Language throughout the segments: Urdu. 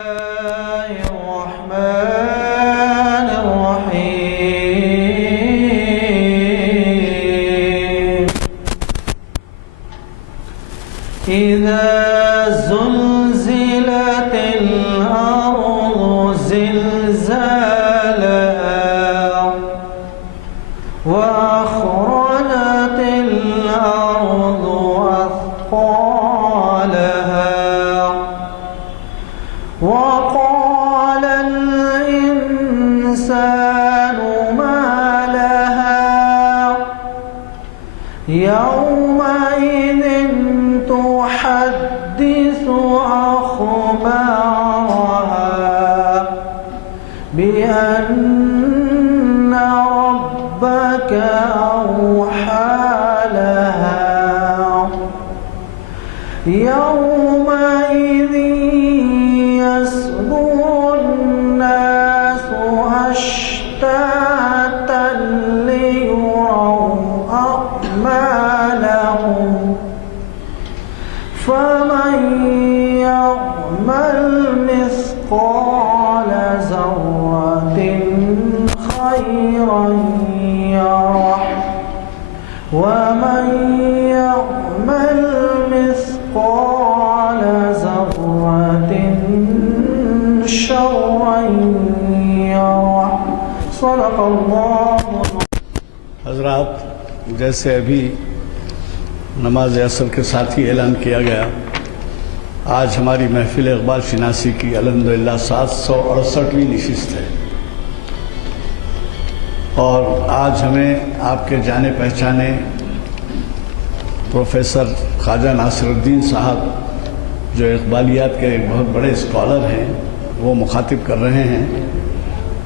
الرحمن الرحيم إذا زلزلت الأرض زلزالها وأخرجت الأرض أثقالها وقال الإنسان ما لها يومئذ تحدث أخبارها بأن ربك أوحى لها يومئذ يصدر الناس أشتاتا ليروا أعمالهم فمن يعمل مثقال ذرة خيرا يره ومن يعمل مثقال ذرة شرا يره صدق اللہ۔ حضرات، جیسے ابھی نماز عصر کے ساتھ ہی اعلان کیا گیا، آج ہماری محفل اقبال شناسی کی الحمدللہ 768ویں نشست ہے، اور آج ہمیں آپ کے جانے پہچانے پروفیسر خواجہ ناصر الدین صاحب، جو اقبالیات کے ایک بہت بڑے اسکالر ہیں، وہ مخاطب کر رہے ہیں۔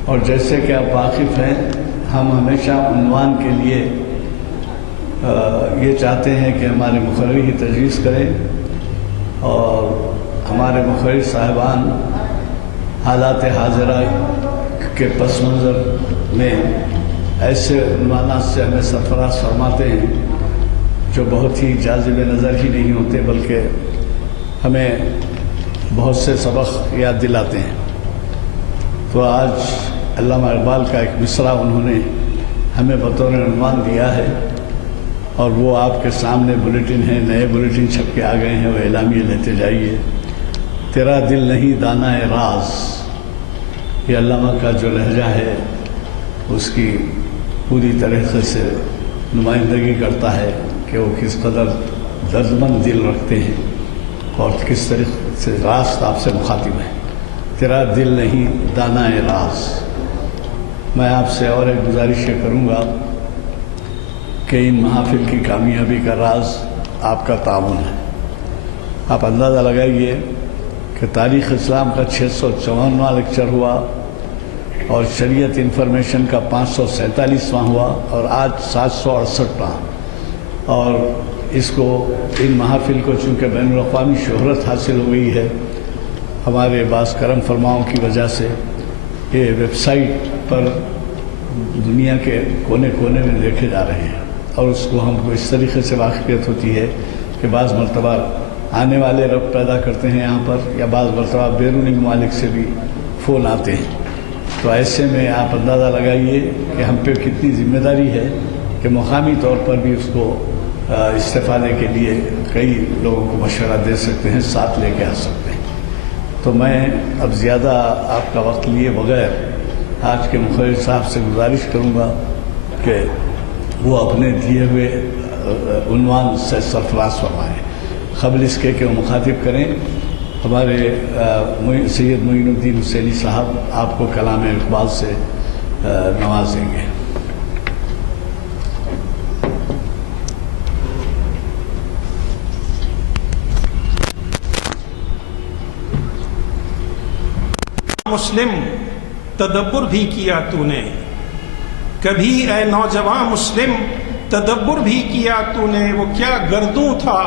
اور جیسے کہ آپ واقف ہیں، ہم ہمیشہ عنوان کے لیے یہ چاہتے ہیں کہ ہمارے مقرر ہی تجویز کریں، اور ہمارے مقرر صاحبان حالات حاضرہ کے پس منظر میں ایسے عنوانات سے ہمیں سرفراز فرماتے ہیں جو بہت ہی جاذب نظر ہی نہیں ہوتے، بلکہ ہمیں بہت سے سبق یاد دلاتے ہیں۔ تو آج علامہ اقبال کا ایک مصرع انہوں نے ہمیں بطور عنوان دیا ہے، اور وہ آپ کے سامنے بلیٹن ہے، نئے بلیٹن چھپ کے آ گئے ہیں، وہ اعلامیہ لیتے جائیے۔ تیرا دل نہیں دانا راز، یہ علامہ کا جو لہجہ ہے اس کی پوری طریقے سے نمائندگی کرتا ہے کہ وہ کس قدر دردمند دل رکھتے ہیں اور کس طریقے سے راست آپ سے مخاطب ہے۔ تیرا دل نہیں دانا راز۔ میں آپ سے اور ایک گزارش یہ کروں گا کہ ان محافل کی کامیابی کا راز آپ کا تعاون ہے۔ آپ اندازہ لگائیے کہ تاریخ اسلام کا 654واں لیکچر ہوا، اور شریعت انفارمیشن کا 547واں ہوا، اور آج 768واں، اور اس کو ان محافل کو چونکہ بین الاقوامی شہرت حاصل ہو گئی ہے ہمارے بعض کرم فرماؤں کی وجہ سے، یہ ویب سائٹ پر دنیا کے کونے کونے میں دیکھے جا رہے ہیں، اور اس کو ہم کو اس طریقے سے واقفیت ہوتی ہے کہ بعض مرتبہ آنے والے رب پیدا کرتے ہیں یہاں پر، یا بعض مرتبہ بیرونی ممالک سے بھی فون آتے ہیں۔ تو ایسے میں آپ اندازہ لگائیے کہ ہم پہ کتنی ذمہ داری ہے کہ مقامی طور پر بھی اس کو استفادے کے لیے کئی لوگوں کو مشورہ دے سکتے ہیں، ساتھ لے کے آ سکتے ہیں۔ تو میں اب زیادہ آپ کا وقت لیے بغیر آج کے مقرر صاحب سے گزارش کروں گا کہ وہ اپنے دیے ہوئے عنوان سے سرفراز فرمائیں، قبل اس کے کہ وہ مخاطب کریں۔ ہمارے سید معین الدین حسینی صاحب آپ کو کلام اقبال سے نوازیں گے۔ مسلم تدبر بھی کیا تو نے، کبھی اے نوجوان مسلم تدبر بھی کیا تو نے، وہ کیا گردوں تھا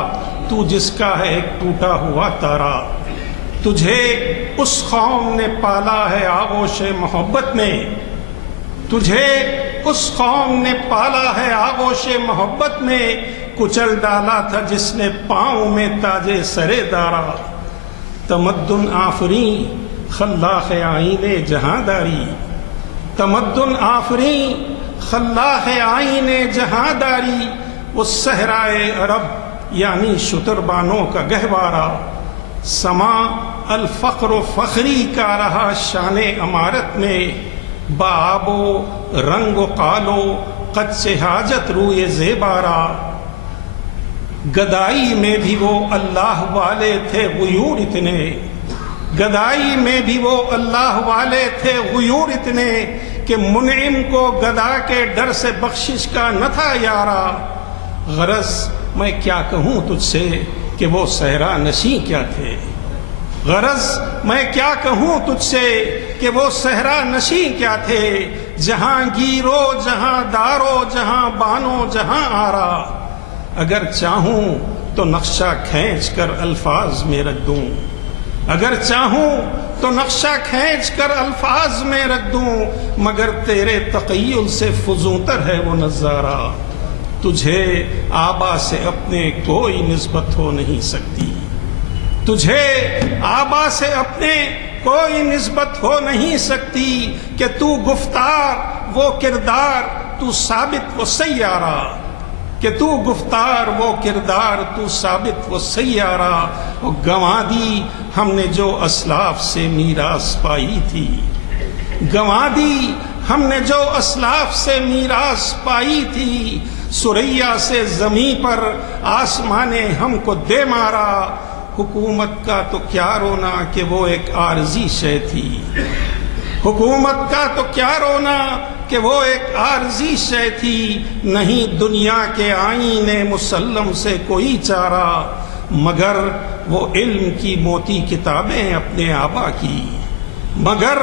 تو جس کا ہے ایک ٹوٹا ہوا تارا، تجھے اس قوم نے پالا ہے آغوش محبت میں، تجھے اس قوم نے پالا ہے آغوش محبت میں، کچل ڈالا تھا جس نے پاؤں میں تاج سرے دارا، تمدن آفریں خلاق آئین جہاں داری، تمدن آفریں خلاق آئین جہاں داری، وہ صحرائے عرب یعنی شتربانوں کا گہوارہ، سما الفقر و فخری کا رہا شان امارت میں، بآب و رنگ و قالو قد سے حاجت روئے زیبارہ، گدائی میں بھی وہ اللہ والے تھے غیور اتنے، گدائی میں بھی وہ اللہ والے تھے غیور اتنے، کہ منعم کو گدا کے ڈر سے بخشش کا نہ تھا یارا، غرض میں کیا کہوں تجھ سے کہ وہ صحرا نشیں کیا تھے، غرض میں کیا کہوں تجھ سے کہ وہ صحرا نشیں کیا تھے، جہاں گیرو جہاں دارو جہاں بانو جہاں آرا، اگر چاہوں تو نقشہ کھینچ کر الفاظ میں رکھ دوں، اگر چاہوں تو نقشہ کھینچ کر الفاظ میں رکھ دوں، مگر تیرے تخیل سے فزوں تر ہے وہ نظارہ، تجھے آبا سے اپنے کوئی نسبت ہو نہیں سکتی، تجھے آبا سے اپنے کوئی نسبت ہو نہیں سکتی، کہ تو گفتار وہ کردار تو ثابت وہ سیارہ، کہ تو گفتار وہ کردار تو ثابت وہ سیارہ، وہ گنوا دی ہم نے جو اسلاف سے میراث پائی تھی، گنوا دی ہم نے جو اسلاف سے میراث پائی تھی، سریا سے زمین پر آسمان نے ہم کو دے مارا، حکومت کا تو کیا رونا کہ وہ ایک عارضی شے تھی، حکومت کا تو کیا رونا کہ وہ ایک عارضی شے تھی، نہیں دنیا کے آئین مسلم سے کوئی چارہ، مگر وہ علم کی موتی کتابیں اپنے آبا کی، مگر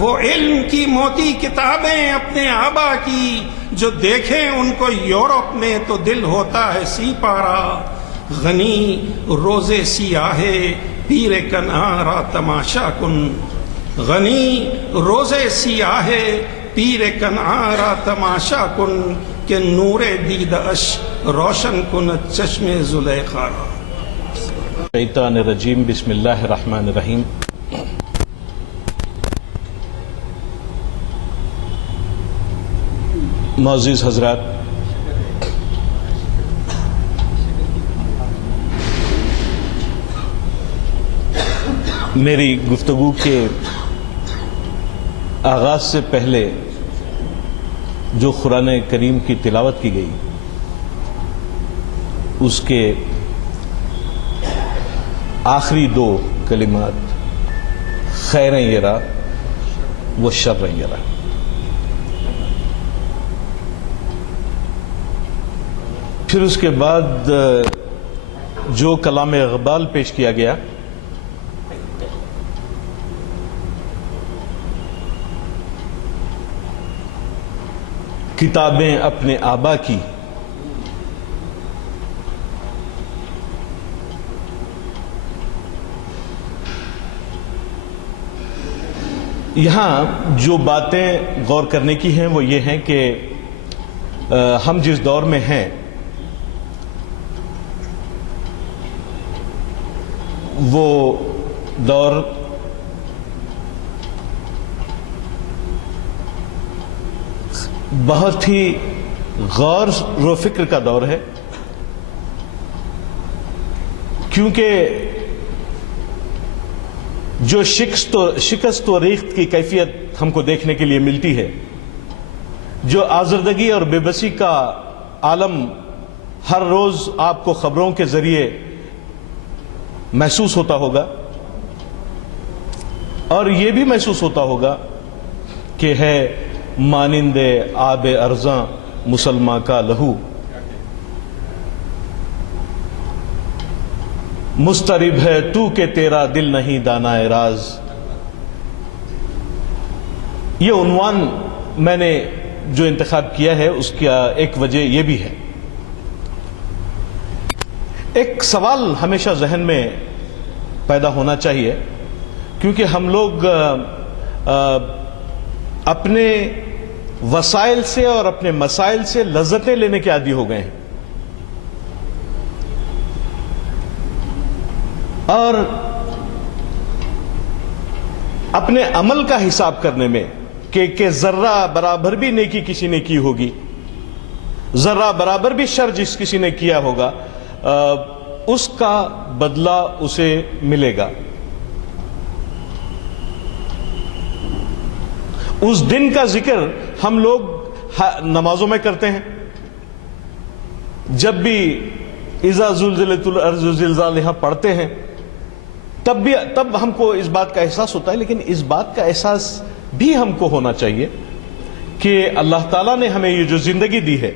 وہ علم کی موتی کتابیں اپنے آبا کی، جو دیکھیں ان کو یورپ میں تو دل ہوتا ہے سی پارا، غنی روزے سیاہے پیر کنارا تماشا کن، غنی روزے سیاہے پیر کنارا تماشا کن، کہ نور دید اش روشن کن چشم زلیخا را۔ شیطان الرجیم، بسم اللہ الرحمن الرحیم۔ معزز حضرات، میری گفتگو کے آغاز سے پہلے جو قرآن کریم کی تلاوت کی گئی، اس کے آخری دو کلمات خیر یرا و شر یرا، پھر اس کے بعد جو کلام اقبال پیش کیا گیا، کتابیں اپنے آبا کی، یہاں جو باتیں غور کرنے کی ہیں وہ یہ ہیں کہ ہم جس دور میں ہیں وہ دور بہت ہی غور و فکر کا دور ہے، کیونکہ جو شکست و ریخت کی کیفیت ہم کو دیکھنے کے لیے ملتی ہے، جو آزردگی اور بے بسی کا عالم ہر روز آپ کو خبروں کے ذریعے محسوس ہوتا ہوگا، اور یہ بھی محسوس ہوتا ہوگا کہ ہے مانند آب ارزاں مسلماں کا لہو، مسترب ہے تو کہ تیرا دل نہیں دانا راز۔ یہ عنوان میں نے جو انتخاب کیا ہے اس کا ایک وجہ یہ بھی ہے۔ ایک سوال ہمیشہ ذہن میں پیدا ہونا چاہیے، کیونکہ ہم لوگ اپنے وسائل سے اور اپنے مسائل سے لذتیں لینے کے عادی ہو گئے ہیں، اور اپنے عمل کا حساب کرنے میں کہ ذرہ برابر بھی نیکی کسی نے کی ہوگی، ذرہ برابر بھی شر جس کسی نے کیا ہوگا، اس کا بدلہ اسے ملے گا۔ اس دن کا ذکر ہم لوگ نمازوں میں کرتے ہیں، جب بھی اذا زلزلت الارض زلزالها پڑھتے ہیں تب ہم کو اس بات کا احساس ہوتا ہے، لیکن اس بات کا احساس بھی ہم کو ہونا چاہیے کہ اللہ تعالیٰ نے ہمیں یہ جو زندگی دی ہے،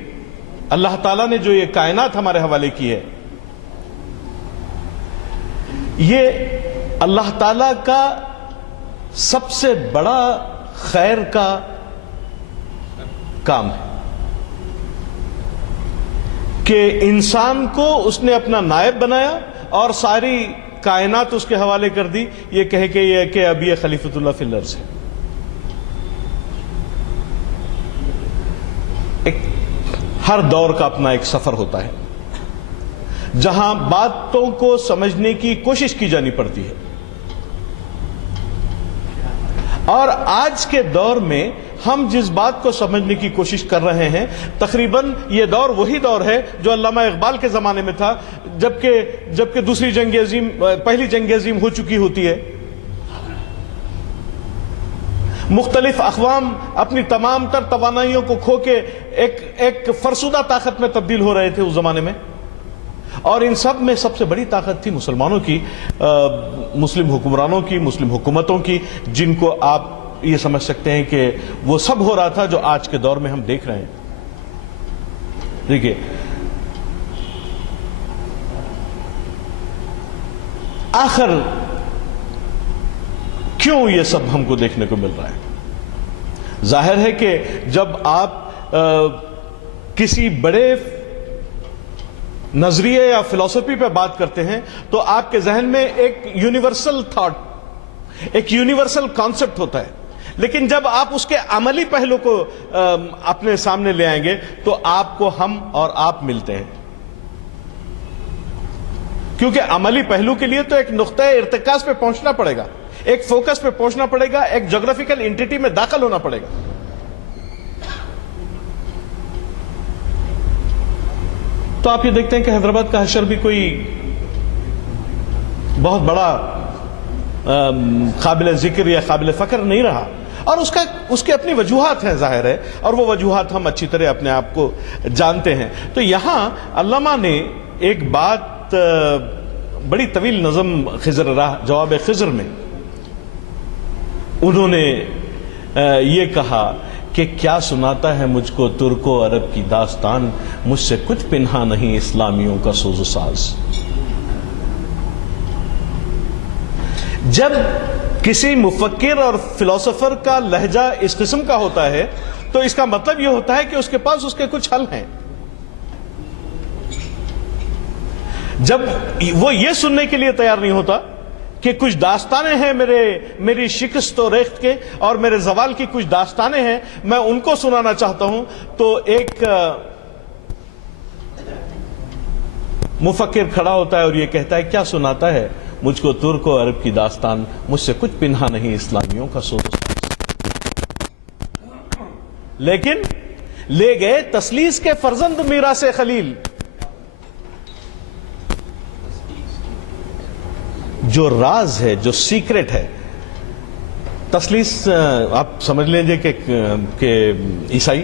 اللہ تعالیٰ نے جو یہ کائنات ہمارے حوالے کی ہے، یہ اللہ تعالیٰ کا سب سے بڑا خیر کا کام ہے کہ انسان کو اس نے اپنا نائب بنایا اور ساری کائنات اس کے حوالے کر دی، یہ کہے کہ اب یہ خلیفۃ اللہ فی الارض ہے۔ ہر دور کا اپنا ایک سفر ہوتا ہے جہاں باتوں کو سمجھنے کی کوشش کی جانی پڑتی ہے، اور آج کے دور میں ہم جس بات کو سمجھنے کی کوشش کر رہے ہیں تقریباً یہ دور وہی دور ہے جو علامہ اقبال کے زمانے میں تھا، جبکہ دوسری جنگ عظیم، پہلی جنگ عظیم ہو چکی ہوتی ہے، مختلف اقوام اپنی تمام تر توانائیوں کو کھو کے ایک فرسودہ طاقت میں تبدیل ہو رہے تھے اس زمانے میں، اور ان سب میں سب سے بڑی طاقت تھی مسلمانوں کی، مسلم حکمرانوں کی، مسلم حکومتوں کی، جن کو آپ یہ سمجھ سکتے ہیں کہ وہ سب ہو رہا تھا جو آج کے دور میں ہم دیکھ رہے ہیں۔ دیکھیے، آخر کیوں یہ سب ہم کو دیکھنے کو مل رہا ہے؟ ظاہر ہے کہ جب آپ کسی بڑے نظریے یا فلسفی پہ بات کرتے ہیں تو آپ کے ذہن میں ایک یونیورسل تھاٹ، ایک یونیورسل کانسیپٹ ہوتا ہے، لیکن جب آپ اس کے عملی پہلو کو اپنے سامنے لے آئیں گے تو آپ کو ہم اور آپ ملتے ہیں، کیونکہ عملی پہلو کے لیے تو ایک نقطہ ارتکاز پہ پہنچنا پڑے گا، ایک فوکس پہ پہنچنا پڑے گا، ایک جغرافیکل انٹیٹی میں داخل ہونا پڑے گا۔ تو آپ یہ دیکھتے ہیں کہ حیدرآباد کا حشر بھی کوئی بہت بڑا قابل ذکر یا قابل فخر نہیں رہا، اور اس کے اپنی وجوہات ہیں ظاہر ہے، اور وہ وجوہات ہم اچھی طرح اپنے آپ کو جانتے ہیں۔ تو یہاں علامہ نے ایک بات بڑی طویل نظم خضر راہ جواب خضر میں انہوں نے یہ کہا کہ کیا سناتا ہے مجھ کو ترک و عرب کی داستان، مجھ سے کچھ پنہا نہیں اسلامیوں کا سوز و ساز۔ جب کسی مفکر اور فلسفر کا لہجہ اس قسم کا ہوتا ہے تو اس کا مطلب یہ ہوتا ہے کہ اس کے پاس اس کے کچھ حل ہیں۔ جب وہ یہ سننے کے لیے تیار نہیں ہوتا کہ کچھ داستانیں ہیں میری شکست و ریخت کے اور میرے زوال کی کچھ داستانیں ہیں، میں ان کو سنانا چاہتا ہوں، تو ایک مفکر کھڑا ہوتا ہے اور یہ کہتا ہے کیا سناتا ہے مجھ کو ترک و عرب کی داستان، مجھ سے کچھ پنہا نہیں اسلامیوں کا سوز۔ لیکن لے گئے تسلیس کے فرزند میراث خلیل، جو راز ہے، جو سیکرٹ ہے۔ تسلیس آپ سمجھ لیجئے کہ عیسائی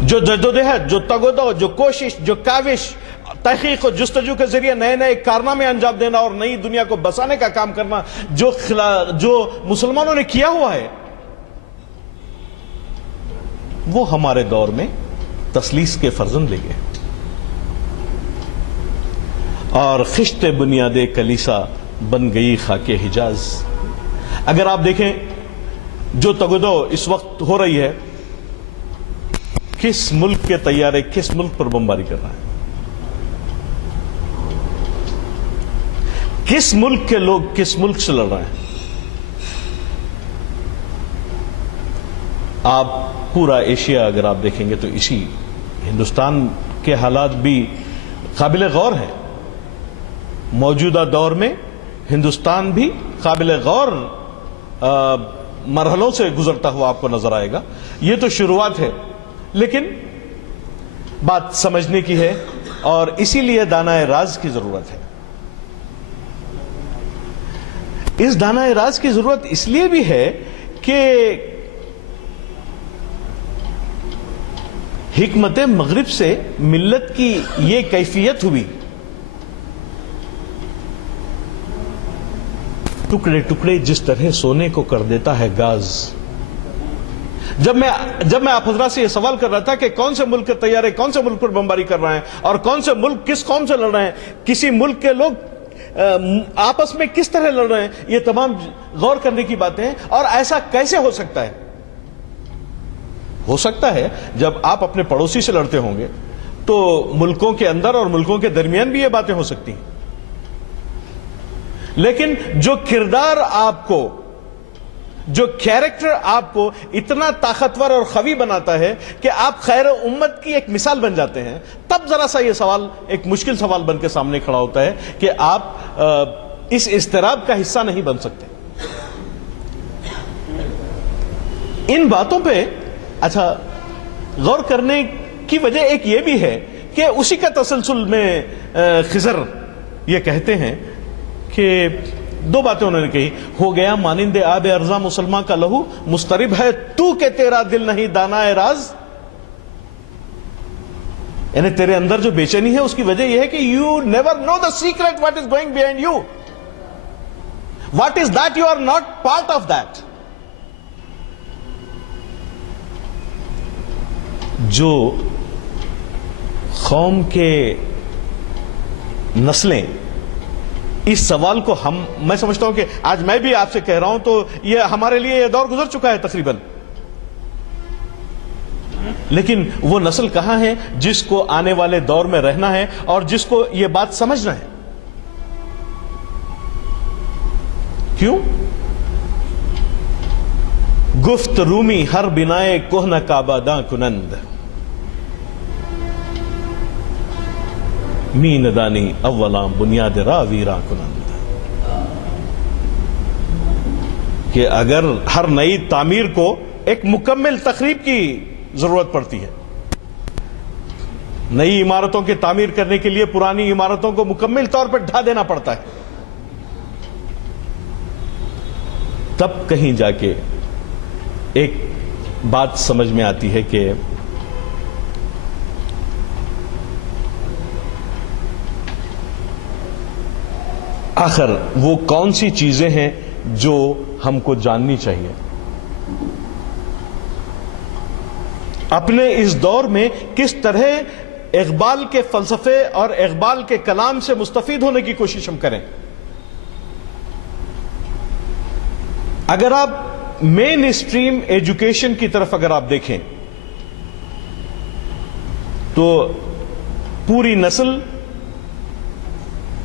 جو جدوجہد، جو تگودو، جو کوشش، جو کاوش، تحقیق و جستجو کے ذریعے نئے نئے کارنامے انجام دینا اور نئی دنیا کو بسانے کا کام کرنا جو مسلمانوں نے کیا ہوا ہے، وہ ہمارے دور میں تسلیس کے فرزند لے گئے، اور خشت بنیاد کلیسا بن گئی خاک حجاز۔ اگر آپ دیکھیں جو تگودو اس وقت ہو رہی ہے، کس ملک کے طیارے کس ملک پر بمباری کر رہا ہے، کس ملک کے لوگ کس ملک سے لڑ رہے ہیں۔ آپ پورا ایشیا اگر آپ دیکھیں گے تو اسی ہندوستان کے حالات بھی قابل غور ہیں۔ موجودہ دور میں ہندوستان بھی قابل غور مرحلوں سے گزرتا ہوا آپ کو نظر آئے گا. یہ تو شروعات ہے، لیکن بات سمجھنے کی ہے اور اسی لیے دانائے راز کی ضرورت ہے. اس دانائے راز کی ضرورت اس لیے بھی ہے کہ حکمت مغرب سے ملت کی یہ کیفیت ہوئی، ٹکڑے ٹکڑے جس طرح سونے کو کر دیتا ہے گاز. جب میں آپ حضرات سے یہ سوال کر رہا تھا کہ کون سے ملک کے طیارے کون سے ملک پر بمباری کر رہے ہیں اور کون سے ملک کس قوم سے لڑ رہے ہیں، کسی ملک کے لوگ آپس میں کس طرح لڑ رہے ہیں، یہ تمام غور کرنے کی باتیں ہیں. اور ایسا کیسے ہو سکتا ہے؟ ہو سکتا ہے جب آپ اپنے پڑوسی سے لڑتے ہوں گے تو ملکوں کے اندر اور ملکوں کے درمیان بھی یہ باتیں ہو سکتی ہیں، لیکن جو کردار آپ کو، جو کیریکٹر آپ کو اتنا طاقتور اور قوی بناتا ہے کہ آپ خیر امت کی ایک مثال بن جاتے ہیں، تب ذرا سا یہ سوال ایک مشکل سوال بن کے سامنے کھڑا ہوتا ہے کہ آپ اس اضطراب کا حصہ نہیں بن سکتے. ان باتوں پہ اچھا غور کرنے کی وجہ ایک یہ بھی ہے کہ اسی کا تسلسل میں خضر یہ کہتے ہیں کہ دو باتیں انہوں نے کہی. ہو گیا مانند آب ارزاں مسلمان کا لہو، مسترب ہے تو کہ تیرا دل نہیں دانا راز. یعنی تیرے اندر جو بے چینی ہے اس کی وجہ یہ ہے کہ you never know the secret what is going behind you, what is that you are not part of that. جو قوم کے نسلیں اس سوال کو میں سمجھتا ہوں کہ آج میں بھی آپ سے کہہ رہا ہوں تو یہ ہمارے لیے یہ دور گزر چکا ہے تقریباً، لیکن وہ نسل کہاں ہے جس کو آنے والے دور میں رہنا ہے اور جس کو یہ بات سمجھنا ہے. کیوں؟ گفت رومی ہر بنائے کوہنہ کعبہ داں کنند، می ندانی اولاں بنیاد راہ ویراں کنند. کہ اگر ہر نئی تعمیر کو ایک مکمل تخریب کی ضرورت پڑتی ہے، نئی عمارتوں کی تعمیر کرنے کے لیے پرانی عمارتوں کو مکمل طور پر ڈھا دینا پڑتا ہے، تب کہیں جا کے ایک بات سمجھ میں آتی ہے کہ آخر وہ کون سی چیزیں ہیں جو ہم کو جاننی چاہیے. اپنے اس دور میں کس طرح اقبال کے فلسفے اور اقبال کے کلام سے مستفید ہونے کی کوشش ہم کریں. اگر آپ مین اسٹریم ایجوکیشن کی طرف اگر آپ دیکھیں تو پوری نسل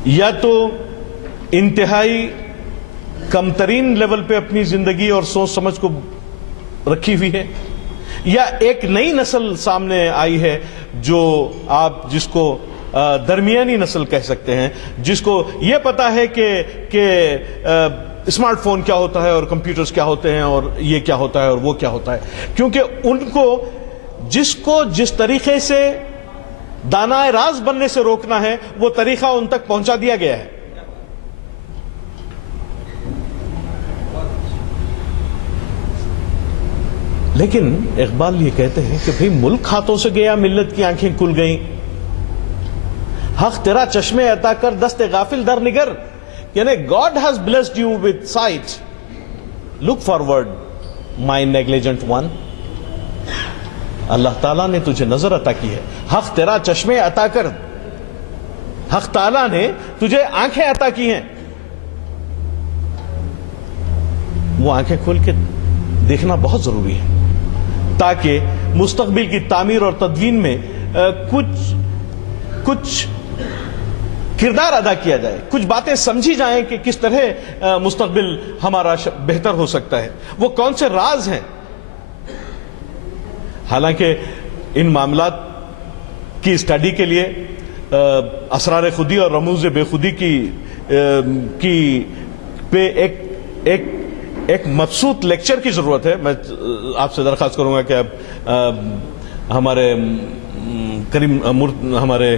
یا تو انتہائی کم ترین لیول پہ اپنی زندگی اور سوچ سمجھ کو رکھی ہوئی ہے، یا ایک نئی نسل سامنے آئی ہے جو آپ جس کو درمیانی نسل کہہ سکتے ہیں، جس کو یہ پتا ہے کہ اسمارٹ فون کیا ہوتا ہے اور کمپیوٹرز کیا ہوتے ہیں اور یہ کیا ہوتا ہے اور وہ کیا ہوتا ہے. کیونکہ ان کو جس طریقے سے دانائے راز بننے سے روکنا ہے وہ طریقہ ان تک پہنچا دیا گیا ہے. لیکن اقبال یہ کہتے ہیں کہ بھئی ملک ہاتھوں سے گیا، ملت کی آنکھیں کھل گئیں. حق تیرا چشمے عطا کر دست غافل در نگر، یعنی God has blessed you with sight. Look forward, my negligent one. اللہ تعالیٰ نے تجھے نظر عطا کی ہے. حق تیرا چشمے عطا کر، حق تعالیٰ نے تجھے آنکھیں عطا کی ہیں. وہ آنکھیں کھول کے دیکھنا بہت ضروری ہے تاکہ مستقبل کی تعمیر اور تدوین میں کچھ کردار ادا کیا جائے، کچھ باتیں سمجھی جائیں کہ کس طرح مستقبل ہمارا بہتر ہو سکتا ہے، وہ کون سے راز ہیں. حالانکہ ان معاملات کی اسٹڈی کے لیے اسرار خودی اور رموز بے خودی کی پہ ایک مبسوط لیکچر کی ضرورت ہے. میں آپ سے درخواست کروں گا کہ آپ ہمارے ہمارے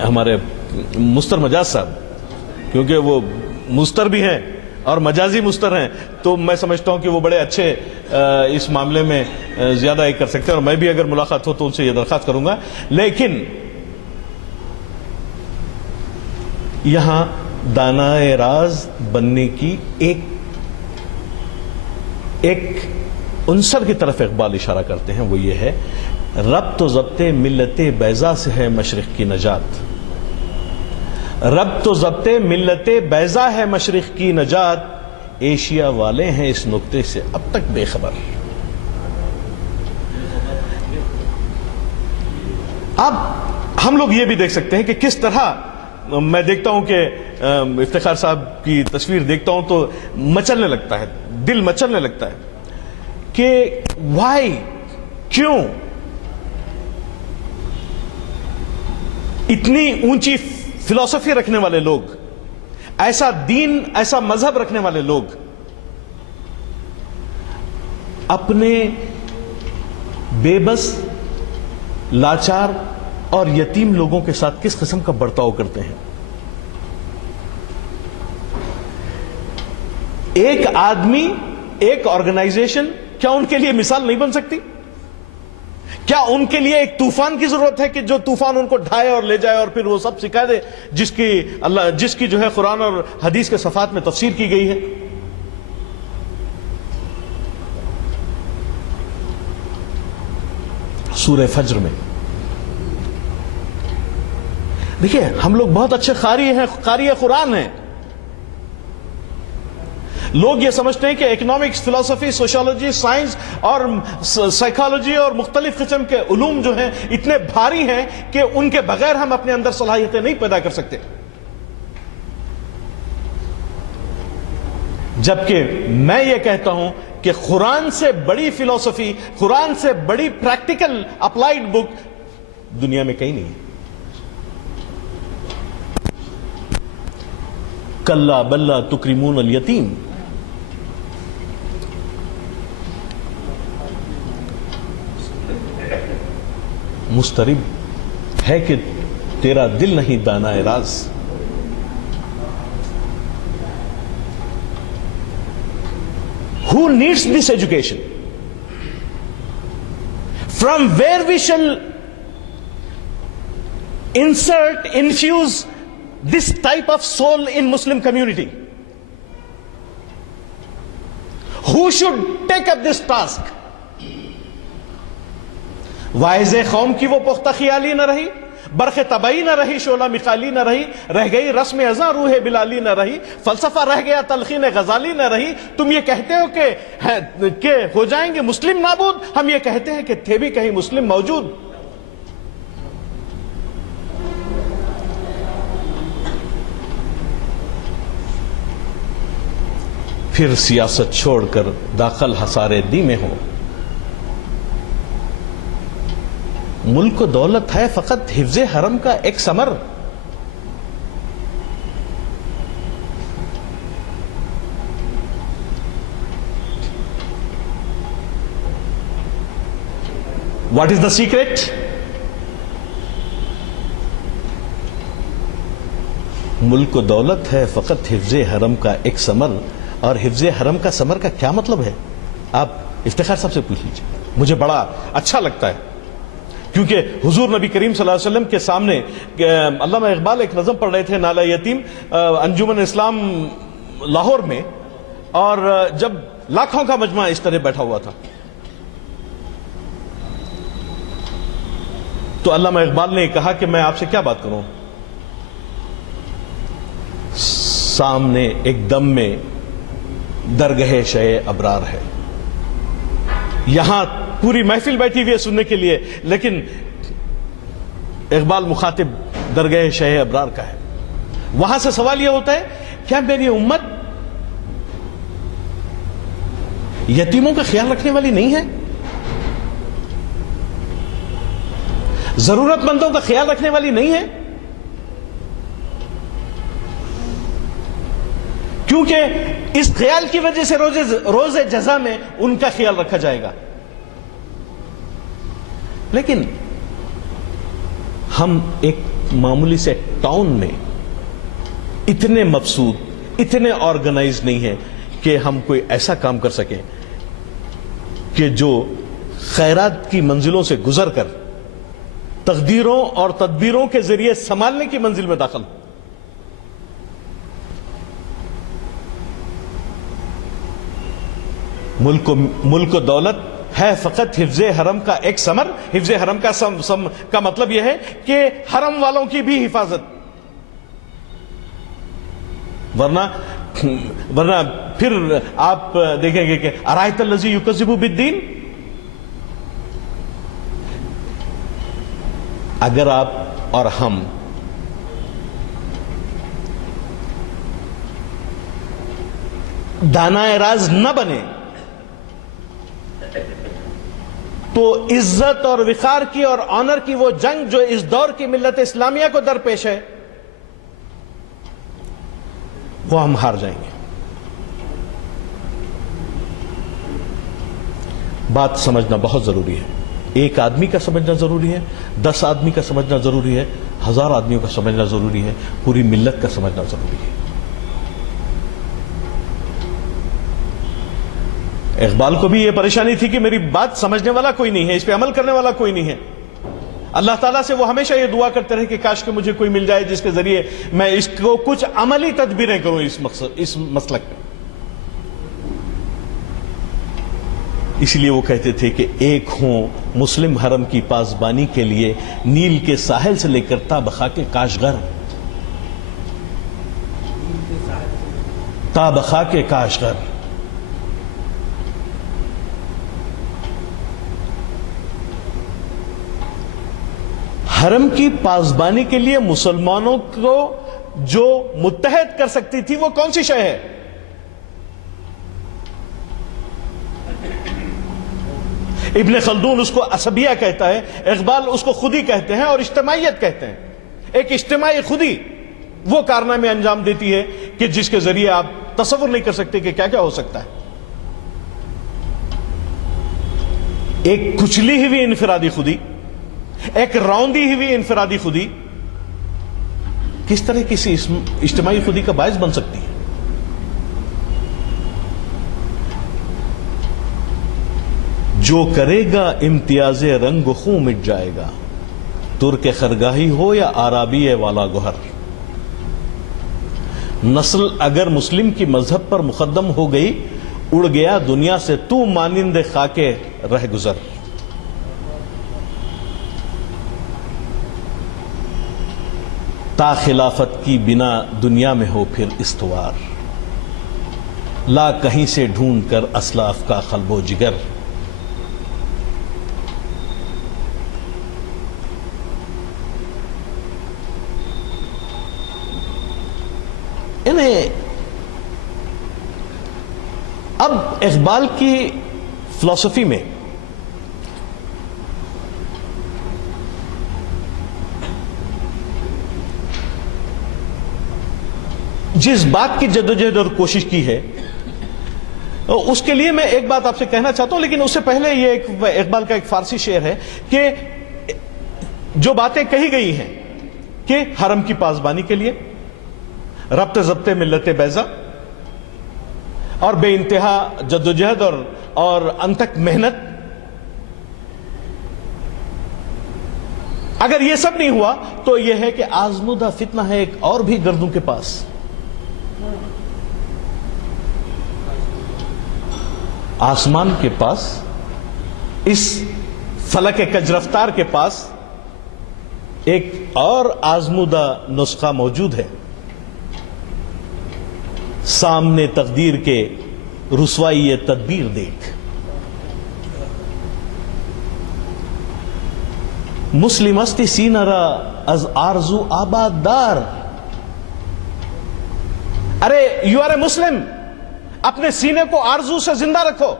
ہمارے مستر مجاز صاحب، کیونکہ وہ مستر بھی ہیں اور مجازی مستر ہیں، تو میں سمجھتا ہوں کہ وہ بڑے اچھے اس معاملے میں زیادہ کر سکتے ہیں، اور میں بھی اگر ملاقات ہو تو ان سے یہ درخواست کروں گا. لیکن یہاں دانائے راز بننے کی ایک عنصر کی طرف اقبال اشارہ کرتے ہیں، وہ یہ ہے: ربط و ضبط ملت بیضا سے ہے مشرق کی نجات. ربط و ضبط ملت بیضا ہے مشرق کی نجات، ایشیا والے ہیں اس نقطے سے اب تک بے خبر. اب ہم لوگ یہ بھی دیکھ سکتے ہیں کہ کس طرح میں دیکھتا ہوں کہ افتخار صاحب کی تصویر دیکھتا ہوں تو مچلنے لگتا ہے، دل مچلنے لگتا ہے کہ وائی، کیوں اتنی اونچی فلسفی رکھنے والے لوگ، ایسا دین، ایسا مذہب رکھنے والے لوگ اپنے بے بس، لاچار اور یتیم لوگوں کے ساتھ کس قسم کا برتاؤ کرتے ہیں. ایک آدمی، ایک آرگنائزیشن کیا ان کے لیے مثال نہیں بن سکتی؟ کیا ان کے لیے ایک طوفان کی ضرورت ہے کہ جو طوفان ان کو ڈھائے اور لے جائے اور پھر وہ سب سکھا دے جس کی جو ہے قرآن اور حدیث کے صفحات میں تفسیر کی گئی ہے؟ سورہ فجر میں دیکھیے، ہم لوگ بہت اچھے قاری قرآن ہیں. لوگ یہ سمجھتے ہیں کہ اکنامکس، فلسفی، سوشالوجی، سائنس اور سائیکالوجی اور مختلف قسم کے علوم جو ہیں اتنے بھاری ہیں کہ ان کے بغیر ہم اپنے اندر صلاحیتیں نہیں پیدا کر سکتے. جبکہ میں یہ کہتا ہوں کہ قرآن سے بڑی فلسفی، قرآن سے بڑی پریکٹیکل اپلائیڈ بک دنیا میں کہیں نہیں. کلا بلا تکرمون الیتیم. مسترب ہے کہ تیرا دل نہیں دانائے راز. Who needs this education? From where we shall infuse this type of soul in Muslim community? Who should take up this task? واعظ قوم کی وہ پختہ خیالی نہ رہی، برق طبعی نہ رہی، شعلہ مثالی نہ رہی، رہ گئی رسم ازاں روح بلالی نہ رہی، فلسفہ رہ گیا تلخین غزالی نہ رہی. تم یہ کہتے ہو کہ ہو جائیں گے مسلم نابود، ہم یہ کہتے ہیں کہ تھے بھی کہیں مسلم موجود. پھر سیاست چھوڑ کر داخل حصار دی میں ہو. ملک و دولت ہے فقط حفظ حرم کا ایک ثمر. What is the secret? ملک و دولت ہے فقط حفظ حرم کا ایک ثمر. اور حفظ حرم کا ثمر کا کیا مطلب ہے؟ آپ افتخار صاحب سے پوچھ لیجیے. مجھے بڑا اچھا لگتا ہے کیونکہ حضور نبی کریم صلی اللہ علیہ وسلم کے سامنے علامہ اقبال ایک نظم پڑھ رہے تھے، نالہ یتیم، انجمن اسلام لاہور میں، اور جب لاکھوں کا مجمع اس طرح بیٹھا ہوا تھا تو علامہ اقبال نے کہا کہ میں آپ سے کیا بات کروں. سامنے ایک دم میں درگہ شے ابرار ہے. یہاں پوری محفل بیٹھی ہوئی ہے سننے کے لیے، لیکن اقبال مخاطب درگاہ شہ ابرار کا ہے. وہاں سے سوال یہ ہوتا ہے، کیا میری امت یتیموں کا خیال رکھنے والی نہیں ہے؟ ضرورت مندوں کا خیال رکھنے والی نہیں ہے؟ کیونکہ اس خیال کی وجہ سے روز جزا میں ان کا خیال رکھا جائے گا. لیکن ہم ایک معمولی سے ٹاؤن میں اتنے مبسوط، اتنے آرگنائز نہیں ہیں کہ ہم کوئی ایسا کام کر سکیں کہ جو خیرات کی منزلوں سے گزر کر تقدیروں اور تدبیروں کے ذریعے سنبھالنے کی منزل میں داخل ہو. ملک و دولت ہے فقط حفظ حرم کا ایک ثمر. حفظ حرم کا مطلب یہ ہے کہ حرم والوں کی بھی حفاظت، ورنہ پھر آپ دیکھیں گے کہ ارایت الذی یکذب بالدین. اگر آپ اور ہم دانائے راز نہ بنے تو عزت اور وقار کی اور آنر کی وہ جنگ جو اس دور کی ملت اسلامیہ کو درپیش ہے، وہ ہم ہار جائیں گے. بات سمجھنا بہت ضروری ہے. ایک آدمی کا سمجھنا ضروری ہے، 10 آدمی کا سمجھنا ضروری ہے، 1000 آدمیوں کا سمجھنا ضروری ہے، پوری ملت کا سمجھنا ضروری ہے. اقبال کو بھی یہ پریشانی تھی کہ میری بات سمجھنے والا کوئی نہیں ہے، اس پہ عمل کرنے والا کوئی نہیں ہے. اللہ تعالیٰ سے وہ ہمیشہ یہ دعا کرتے رہے کہ کاش کہ مجھے کوئی مل جائے جس کے ذریعے میں اس کو کچھ عملی تدبیریں کروں اس مسلک میں. اس لیے وہ کہتے تھے کہ ایک ہوں مسلم حرم کی پاسبانی کے لیے نیل کے ساحل سے لے کر تا بخاک کاشغر، تا بخاک کاشغر. حرم کی پاسبانی کے لیے مسلمانوں کو جو متحد کر سکتی تھی وہ کون سی شے ہے؟ ابن خلدون اس کو عصبیہ کہتا ہے، اقبال اس کو خودی کہتے ہیں اور اجتماعیت کہتے ہیں. ایک اجتماعی خودی وہ کارنامے انجام دیتی ہے کہ جس کے ذریعے آپ تصور نہیں کر سکتے کہ کیا کیا ہو سکتا ہے. ایک کچلی ہوئی انفرادی خودی، ایک روندی ہوئی انفرادی خودی کس طرح کسی اجتماعی خودی کا باعث بن سکتی ہے؟ جو کرے گا امتیاز رنگ و خوں مٹ جائے گا، ترک خرگاہی ہو یا عربی والا گوہر. نسل اگر مسلم کی مذہب پر مقدم ہو گئی، اڑ گیا دنیا سے تو مانند خاک رہ گزر. تا خلافت کی بنا دنیا میں ہو پھر استوار، لا کہیں سے ڈھونڈ کر اسلاف کا قلب و جگر. اب اقبال کی فلسفی میں جس بات کی جدوجہد اور کوشش کی ہے اس کے لیے میں ایک بات آپ سے کہنا چاہتا ہوں، لیکن اس سے پہلے یہ اقبال کا ایک فارسی شعر ہے کہ جو باتیں کہی گئی ہیں کہ حرم کی پاسبانی کے لیے ربط ضبط ملت بیضا اور بے انتہا جدوجہد اور انتھک محنت، اگر یہ سب نہیں ہوا تو یہ ہے کہ آزمودہ فتنہ ہے ایک اور بھی گردوں کے پاس. آسمان کے پاس، اس فلک کج رفتار کے پاس ایک اور آزمودہ نسخہ موجود ہے. سامنے تقدیر کے رسوائی تدبیر دیکھ، مسلم استی سینہ را از آرزو آباد دار. ارے یو آر اے مسلم، اپنے سینے کو آرزو سے زندہ رکھو،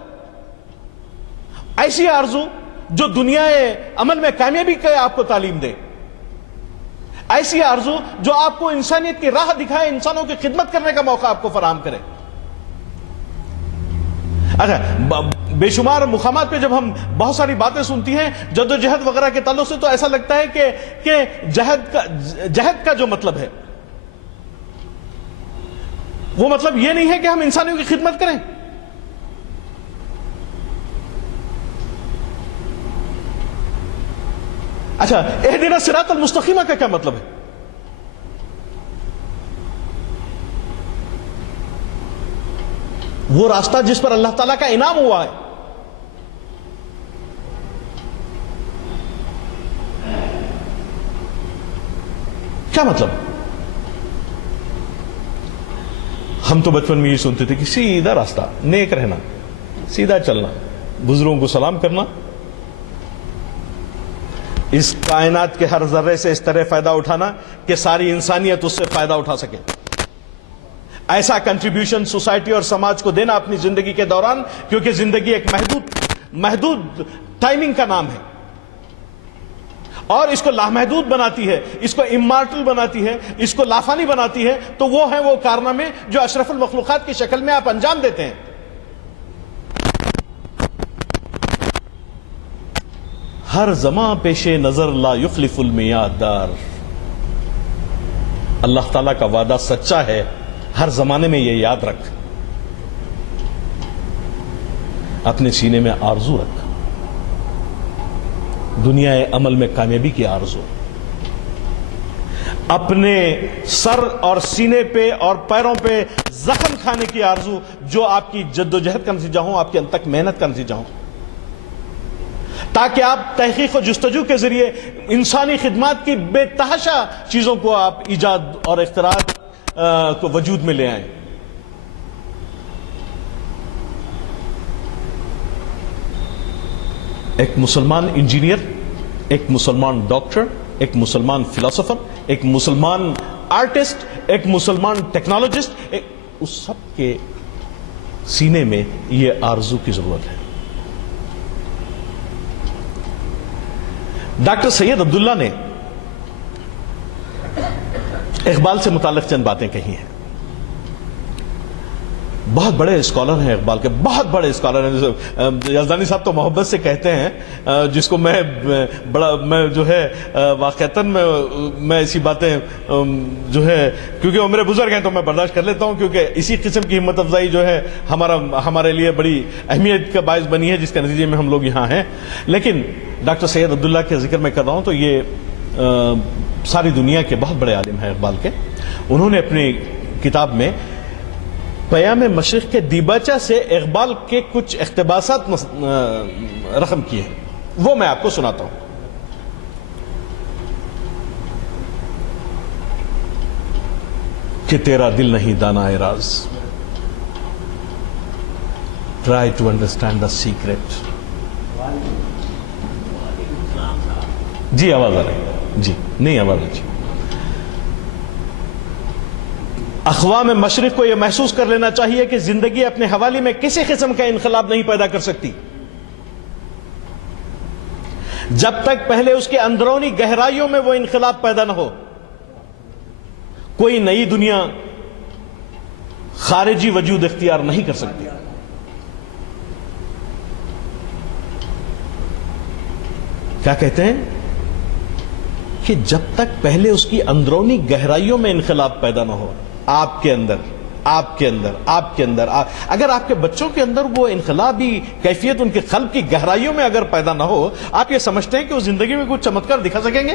ایسی آرزو جو دنیا عمل میں کامیابی کا آپ کو تعلیم دے، ایسی آرزو جو آپ کو انسانیت کی راہ دکھائے، انسانوں کی خدمت کرنے کا موقع آپ کو فراہم کرے. اچھا، بے شمار مقامات پہ جب ہم بہت ساری باتیں سنتی ہیں جدوجہد وغیرہ کے تعلق سے، تو ایسا لگتا ہے کہ جہد کا جو مطلب ہے وہ مطلب یہ نہیں ہے کہ ہم انسانیوں کی خدمت کریں. اچھا، اہدنا الصراط المستقیم کا کیا مطلب ہے؟ وہ راستہ جس پر اللہ تعالیٰ کا انعام ہوا ہے. کیا مطلب؟ ہم تو بچپن میں یہ سنتے تھے کہ سیدھا راستہ، نیک رہنا، سیدھا چلنا، بزرگوں کو سلام کرنا، اس کائنات کے ہر ذرے سے اس طرح فائدہ اٹھانا کہ ساری انسانیت اس سے فائدہ اٹھا سکے. ایسا کنٹریبیوشن سوسائٹی اور سماج کو دینا اپنی زندگی کے دوران، کیونکہ زندگی ایک محدود ٹائمنگ کا نام ہے، اور اس کو لامحدود بناتی ہے، اس کو امارٹل بناتی ہے، اس کو لافانی بناتی ہے. تو وہ ہیں وہ کارنامے جو اشرف المخلوقات کی شکل میں آپ انجام دیتے ہیں. ہر زمان پیش نظر لا یخلف المیعاد دار. اللہ تعالیٰ کا وعدہ سچا ہے، ہر زمانے میں یہ یاد رکھ. اپنے سینے میں آرزو رکھ، دنیا عمل میں کامیابی کی آرزو. اپنے سر اور سینے پہ اور پیروں پہ زخم کھانے کی آرزو، جو آپ کی جدوجہد کا نتیجہ ہوں، آپ کی انتک محنت کا نتیجہ ہوں، تاکہ آپ تحقیق و جستجو کے ذریعے انسانی خدمات کی بے تحاشا چیزوں کو آپ ایجاد اور اختراعات کو وجود میں لے آئیں. ایک مسلمان انجینئر، ایک مسلمان ڈاکٹر، ایک مسلمان فلاسفر، ایک مسلمان آرٹسٹ، ایک مسلمان ٹیکنالوجسٹ، اس سب کے سینے میں یہ آرزو کی ضرورت ہے. ڈاکٹر سید عبداللہ نے اقبال سے متعلق چند باتیں کہی ہیں. بہت بڑے اسکالر ہیں اقبال کے، بہت بڑے اسکالر ہیں. یزدانی صاحب تو محبت سے کہتے ہیں، جس کو میں جو ہے واقعتاً میں ایسی باتیں جو ہے، کیونکہ وہ میرے بزرگ ہیں تو میں برداشت کر لیتا ہوں، کیونکہ اسی قسم کی ہمت افزائی جو ہے ہمارے لیے بڑی اہمیت کا باعث بنی ہے، جس کے نتیجے میں ہم لوگ یہاں ہیں. لیکن ڈاکٹر سید عبداللہ کے ذکر میں کر رہا ہوں تو یہ ساری دنیا کے بہت بڑے عالم ہیں اقبال کے. انہوں نے اپنی کتاب میں پیام مشرق کے دیباچہ سے اقبال کے کچھ اقتباسات رقم کیے ہیں، وہ میں آپ کو سناتا ہوں. کہ تیرا دل نہیں دانا اے راز، try to understand the secret. جی آواز آ رہی ہے؟ جی نہیں آواز آ رہی. اقوام مشرق کو یہ محسوس کر لینا چاہیے کہ زندگی اپنے حوالے میں کسی قسم کا انقلاب نہیں پیدا کر سکتی جب تک پہلے اس کے اندرونی گہرائیوں میں وہ انقلاب پیدا نہ ہو. کوئی نئی دنیا خارجی وجود اختیار نہیں کر سکتی. کیا کہتے ہیں کہ جب تک پہلے اس کی اندرونی گہرائیوں میں انقلاب پیدا نہ ہو، آپ کے اندر اگر آپ کے بچوں کے اندر وہ انقلابی کیفیت ان کے قلب کی گہرائیوں میں اگر پیدا نہ ہو، آپ یہ سمجھتے ہیں کہ وہ زندگی میں کچھ چمتکار دکھا سکیں گے؟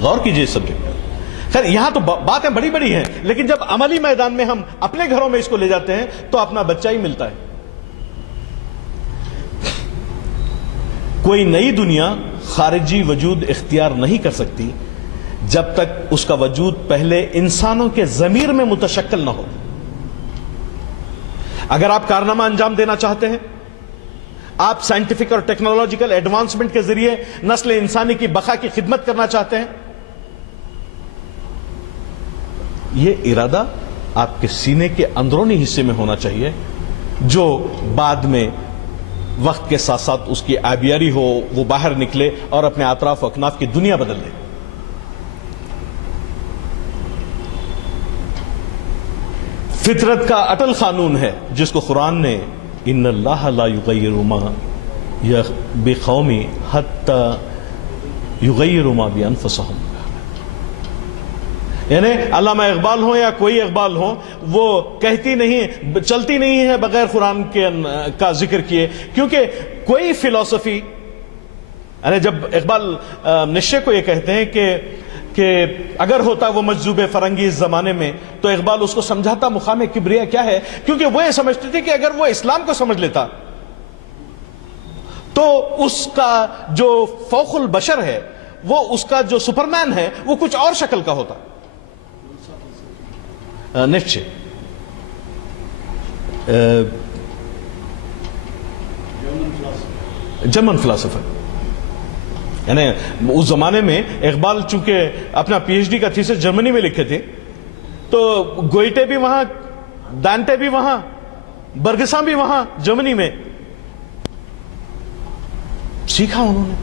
غور کیجئے اس سبجیکٹ پر. خیر یہاں تو باتیں بڑی بڑی ہیں، لیکن جب عملی میدان میں ہم اپنے گھروں میں اس کو لے جاتے ہیں تو اپنا بچہ ہی ملتا ہے. کوئی نئی دنیا خارجی وجود اختیار نہیں کر سکتی جب تک اس کا وجود پہلے انسانوں کے ضمیر میں متشکل نہ ہو. اگر آپ کارنامہ انجام دینا چاہتے ہیں، آپ سائنٹیفک اور ٹیکنالوجیکل ایڈوانسمنٹ کے ذریعے نسل انسانی کی بقا کی خدمت کرنا چاہتے ہیں، یہ ارادہ آپ کے سینے کے اندرونی حصے میں ہونا چاہیے، جو بعد میں وقت کے ساتھ ساتھ اس کی آبیاری ہو، وہ باہر نکلے اور اپنے اطراف و اکناف کی دنیا بدل دے۔ فطرت کا اٹل قانون ہے جس کو قرآن نے ان اللہ لا یغیر ما بقوم حتی یغیر ما بانفسهم، یعنی علامہ اقبال ہوں یا کوئی اقبال ہوں، وہ کہتی نہیں، چلتی نہیں ہے بغیر قرآن کا ذکر کیے، کیونکہ کوئی فلسفی، یعنی جب اقبال نشے کو یہ کہتے ہیں کہ اگر ہوتا وہ مجذوب فرنگی اس زمانے میں، تو اقبال اس کو سمجھاتا مقام کبریا کیا ہے، کیونکہ وہ یہ سمجھتے تھے کہ اگر وہ اسلام کو سمجھ لیتا تو اس کا جو فوق البشر ہے، وہ اس کا جو سپرمین ہے، وہ کچھ اور شکل کا ہوتا۔ نیچے جرمن فلسفر، یعنی اس زمانے میں اقبال چونکہ اپنا پی ایچ ڈی کا تھیسس جرمنی میں لکھے تھے، تو گوئٹے بھی وہاں، دانٹے بھی وہاں، برگساں بھی وہاں جرمنی میں سیکھا انہوں نے۔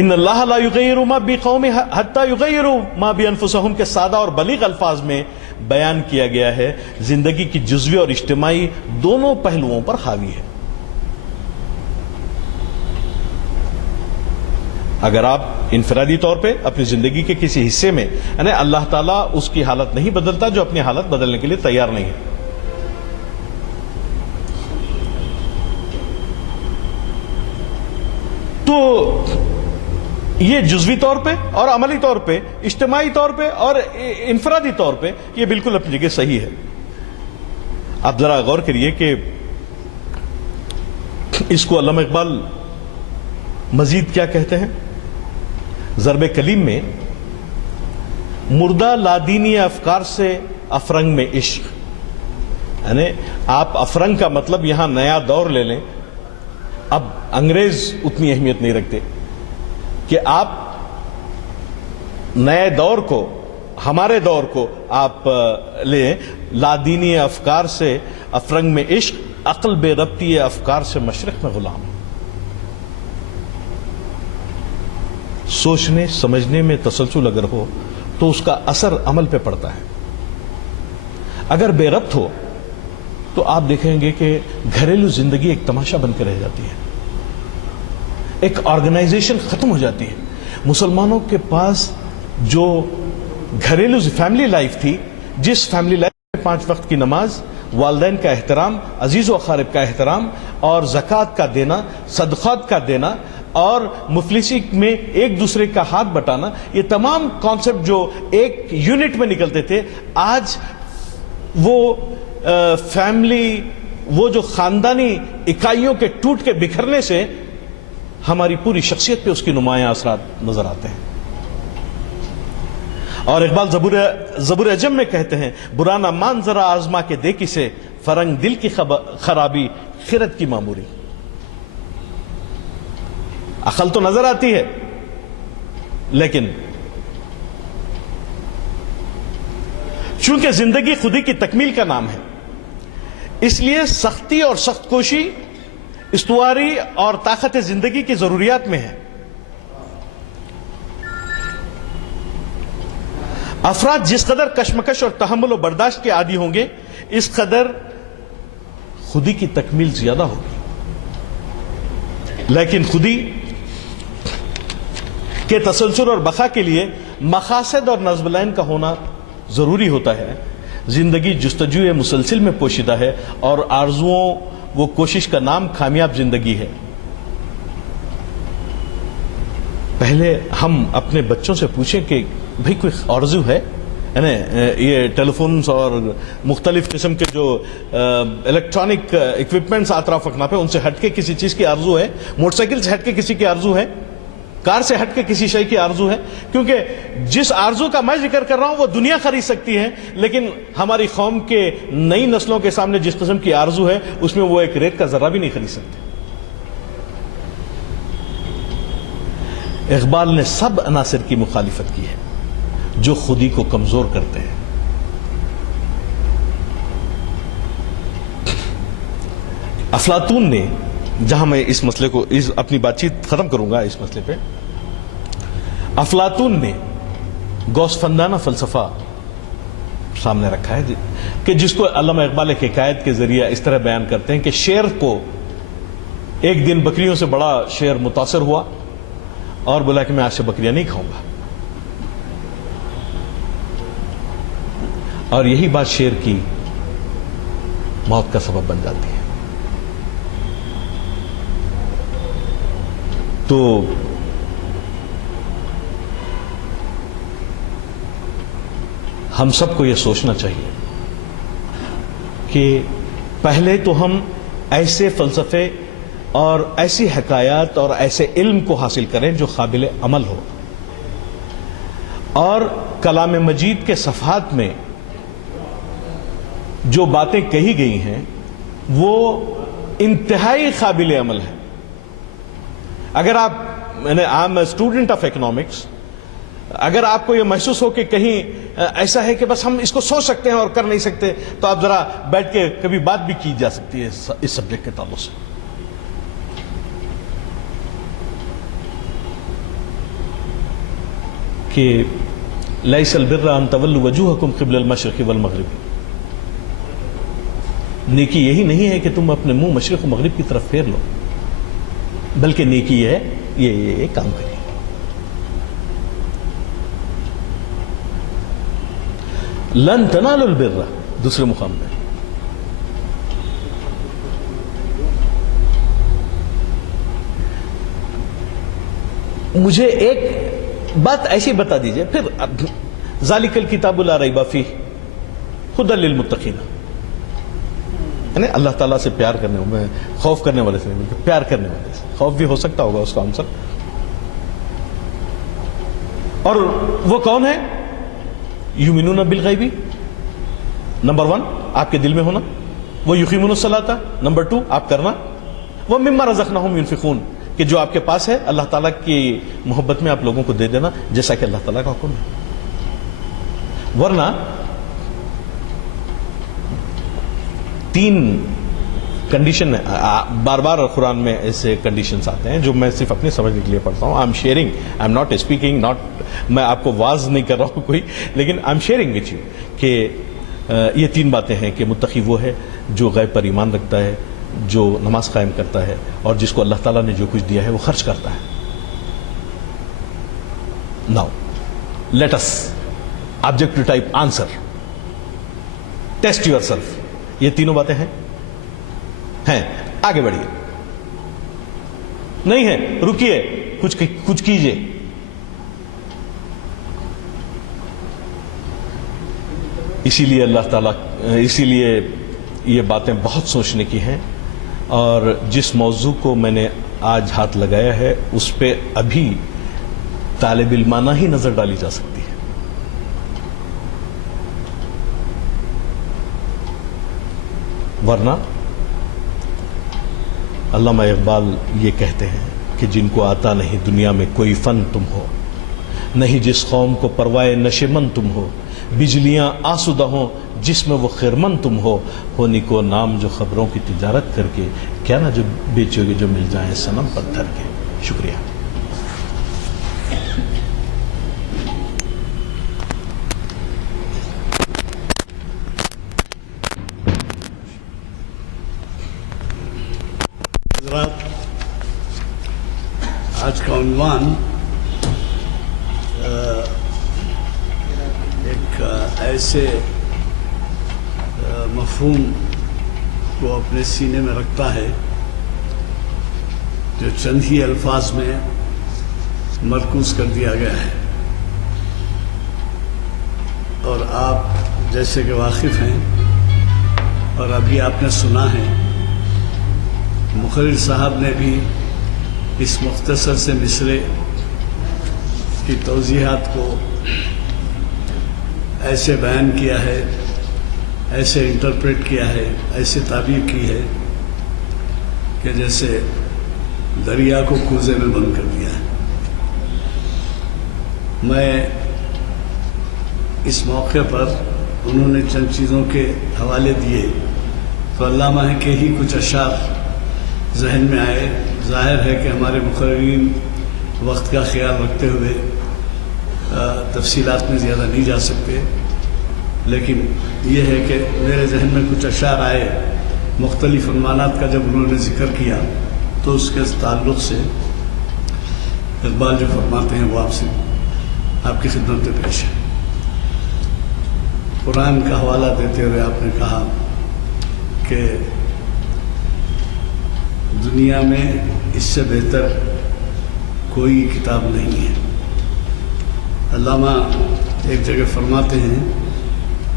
ان اللہ لا یغیر ما بقوم حتی یغیروا ما بانفسهم کے سادہ اور بلیغ الفاظ میں بیان کیا گیا ہے، زندگی کی جزوی اور اجتماعی دونوں پہلوؤں پر حاوی ہے۔ اگر آپ انفرادی طور پہ اپنی زندگی کے کسی حصے میں، یعنی اللہ تعالیٰ اس کی حالت نہیں بدلتا جو اپنی حالت بدلنے کے لیے تیار نہیں ہے۔ تو یہ جزوی طور پہ اور عملی طور پہ، اجتماعی طور پہ اور انفرادی طور پہ یہ بالکل اپنی جگہ صحیح ہے۔ آپ ذرا غور کریے کہ اس کو علامہ اقبال مزید کیا کہتے ہیں۔ ضرب کلیم میں مردہ لادینی افکار سے افرنگ میں عشق، یعنی آپ افرنگ کا مطلب یہاں نیا دور لے لیں، اب انگریز اتنی اہمیت نہیں رکھتے، کہ آپ نئے دور کو، ہمارے دور کو آپ لیں، لادینی افکار سے افرنگ میں عشق، عقل بے ربطی افکار سے مشرق میں غلام۔ سوچنے سمجھنے میں تسلسل اگر ہو تو اس کا اثر عمل پہ پڑتا ہے، اگر بے ربط ہو تو آپ دیکھیں گے کہ گھریلو زندگی ایک تماشا بن کے رہ جاتی ہے، ایک آرگنائزیشن ختم ہو جاتی ہے۔ مسلمانوں کے پاس جو گھریلو فیملی لائف تھی، جس فیملی لائف میں 5 وقت کی نماز، والدین کا احترام، عزیز و اقارب کا احترام اور زکوٰۃ کا دینا، صدقات کا دینا اور مفلسی میں ایک دوسرے کا ہاتھ بٹانا، یہ تمام کانسیپٹ جو ایک یونٹ میں نکلتے تھے، آج وہ فیملی، وہ جو خاندانی اکائیوں کے ٹوٹ کے بکھرنے سے ہماری پوری شخصیت پہ اس کی نمایاں اثرات نظر آتے ہیں۔ اور اقبال زبور عجم میں کہتے ہیں، برا نہ مان ذرا آزما کے دے کسے، فرنگ دل کی خرابی خرد کی معموری۔ عقل تو نظر آتی ہے، لیکن چونکہ زندگی خودی کی تکمیل کا نام ہے، اس لیے سختی اور سخت کوشی استواری اور طاقت زندگی کی ضروریات میں ہے۔ افراد جس قدر کشمکش اور تحمل و برداشت کے عادی ہوں گے، اس قدر خودی کی تکمیل زیادہ ہوگی۔ لیکن خودی کے تسلسل اور بقا کے لیے مقاصد اور نظم العین کا ہونا ضروری ہوتا ہے۔ زندگی جستجو مسلسل میں پوشیدہ ہے اور آرزوؤں وہ کوشش کا نام کامیاب زندگی ہے۔ پہلے ہم اپنے بچوں سے پوچھیں کہ بھئی کوئی آرزو ہے، یعنی یہ ٹیلی فونز اور مختلف قسم کے جو الیکٹرانک اکوپمنٹس اطراف رکھنا پہ، ان سے ہٹ کے کسی چیز کی آرزو ہے، موٹر سائیکل سے ہٹ کے کسی کی آرزو ہے، کار سے ہٹ کے کسی شے کی آرزو ہے، کیونکہ جس آرزو کا میں ذکر کر رہا ہوں وہ دنیا خرید سکتی ہے، لیکن ہماری قوم کے نئی نسلوں کے سامنے جس قسم کی آرزو ہے اس میں وہ ایک ریت کا ذرہ بھی نہیں خرید سکتے۔ اقبال نے سب عناصر کی مخالفت کی ہے جو خودی کو کمزور کرتے ہیں۔ افلاطون نے، جہاں میں اس مسئلے کو اپنی بات چیت ختم کروں گا اس مسئلے پہ، افلاطون نے گوسفندانہ فلسفہ سامنے رکھا ہے کہ جس کو علامہ اقبال ایک حکایت کے ذریعے اس طرح بیان کرتے ہیں کہ شیر کو ایک دن بکریوں سے بڑا شیر متاثر ہوا اور بولا کہ میں آج سے بکریاں نہیں کھاؤں گا، اور یہی بات شیر کی موت کا سبب بن جاتی ہے۔ تو ہم سب کو یہ سوچنا چاہیے کہ پہلے تو ہم ایسے فلسفے اور ایسی حکایات اور ایسے علم کو حاصل کریں جو قابل عمل ہو، اور کلام مجید کے صفحات میں جو باتیں کہی گئی ہیں وہ انتہائی قابل عمل ہیں۔ اگر آپ، میں ایم اسٹوڈنٹ آف اکنامکس، اگر آپ کو یہ محسوس ہو کہ کہیں ایسا ہے کہ بس ہم اس کو سوچ سکتے ہیں اور کر نہیں سکتے، تو آپ ذرا بیٹھ کے کبھی بات بھی کی جا سکتی ہے اس سبجیکٹ کے تعلق سے۔ کہ لیس البر ان تولوا وجوہکم قبل المشرق والمغرب، نیکی یہی نہیں ہے کہ تم اپنے منہ مشرق و مغرب کی طرف پھیر لو، بلکہ نیکی یہ ہے یہ کام کریے۔ لن تنالوا البر، دوسرے مقام میں مجھے ایک بات ایسی بتا دیجئے پھر، ذالک الکتاب لا ریب فیہ ھدی للمتقین، یعنی اللہ تعالیٰ سے پیار کرنے میں، خوف کرنے والے سے نہیں بلکہ پیار کرنے والے سے، خوف بھی ہو سکتا ہوگا اس کا آنسر۔ اور وہ کون ہے؟ یؤمنون بالغیب، نمبر 1 آپ کے دل میں ہونا، وہ یقیمون الصلاۃ، نمبر 2 آپ کرنا، وہ مما رزقناہم ينفقون، کہ جو آپ کے پاس ہے اللہ تعالیٰ کی محبت میں آپ لوگوں کو دے دینا جیسا کہ اللہ تعالیٰ کا حکم ہے۔ ورنہ 3 کنڈیشن بار بار قرآن میں ایسے کنڈیشنز آتے ہیں جو میں صرف اپنی سمجھنے کے لیے پڑھتا ہوں۔ I am sharing, I am not speaking, not, میں آپ کو واز نہیں کر رہا ہوں کوئی، لیکن I am sharing with you کہ یہ 3 باتیں ہیں کہ متقی وہ ہے جو غیب پر ایمان رکھتا ہے، جو نماز قائم کرتا ہے، اور جس کو اللہ تعالیٰ نے جو کچھ دیا ہے وہ خرچ کرتا ہے۔ Now let us objective type answer, test yourself. یہ تینوں باتیں ہیں آگے بڑھیے، نہیں ہے رکیے، کچھ کیجئے۔ اسی لیے اللہ تعالیٰ، اسی لیے یہ باتیں بہت سوچنے کی ہیں، اور جس موضوع کو میں نے آج ہاتھ لگایا ہے اس پہ ابھی طالب علمانہ ہی نظر ڈالی جا سکتی ہے۔ ورنہ علامہ اقبال یہ کہتے ہیں کہ جن کو آتا نہیں دنیا میں کوئی فن تم ہو، نہیں جس قوم کو پروائے نشمن تم ہو، بجلیاں آسودہ ہوں جس میں وہ خرمن تم ہونی کو نام جو خبروں کی تجارت کر کے، کیا نہ جو بیچو گے جو مل جائیں صنم پر دھر کے۔ شکریہ۔ آج کا عنوان ایک ایسے مفہوم کو اپنے سینے میں رکھتا ہے جو چند ہی الفاظ میں مرکوز کر دیا گیا ہے، اور آپ جیسے کہ واقف ہیں اور ابھی آپ نے سنا ہے، مقرر صاحب نے بھی اس مختصر سے مصرے کی توضیحات کو ایسے بیان کیا ہے، ایسے انٹرپریٹ کیا ہے، ایسے تعبیر کی ہے کہ جیسے دریا کو کوزے میں بند کر دیا ہے۔ میں اس موقع پر انہوں نے چند چیزوں کے حوالے دیے تو علامہ کے ہی کچھ اشعار ذہن میں آئے. ظاہر ہے کہ ہمارے مقررین وقت کا خیال رکھتے ہوئے تفصیلات میں زیادہ نہیں جا سکتے، لیکن یہ ہے کہ میرے ذہن میں کچھ اشعار آئے مختلف عنوانات کا. جب انہوں نے ذکر کیا تو اس کے تعلق سے اقبال جو فرماتے ہیں وہ آپ کی خدمت میں پیش ہے. قرآن کا حوالہ دیتے ہوئے آپ نے کہا کہ دنیا میں اس سے بہتر کوئی کتاب نہیں ہے. علامہ ایک جگہ فرماتے ہیں